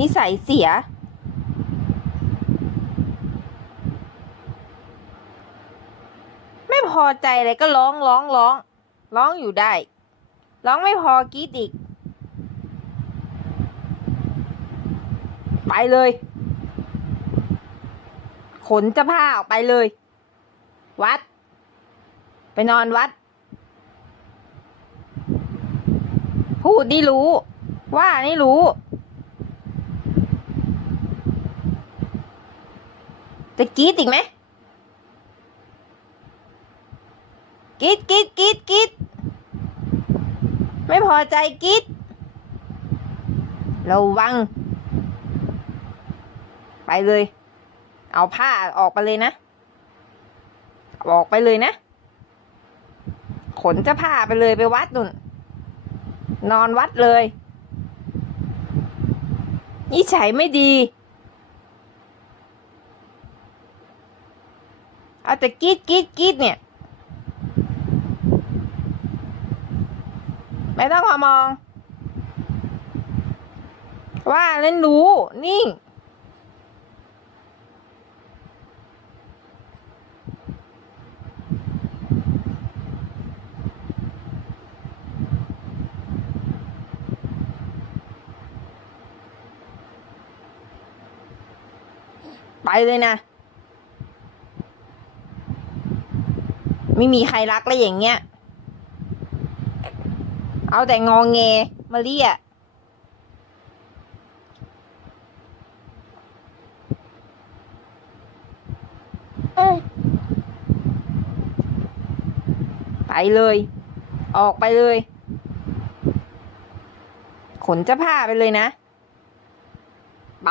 นิสัยเสีย ไม่พอใจเลยก็ร้องร้องร้อง ร้องอยู่ได้ ร้องไม่พอกรีดอีก ไปเลย ขนจะผ้าออกไปเลย วัด ไปนอนวัด พูดนี่รู้ ว่านี่รู้ จะกรีดอีกไหมกรีดกรีดกรีดกรีดไม่พอใจกรีดระวัง ไปเลย เอาผ้าออกไปเลยนะ ออกไปเลยนะ ขนจะผ้าไปเลยไปวัดนุ่น นอนวัดเลยนิสัยไม่ดี เอาแต่กรีดกรีดกรีดเนี่ย ไม่ต้องมามอง ว่าเล่นรู้ นิ่ง ไปเลยนะ ไม่มีใครรักเลยอย่างเงี้ย เอาแต่งองแงมาเรียกไปเลย ออกไปเลย ขนจะผ้าไปเลยนะ ไป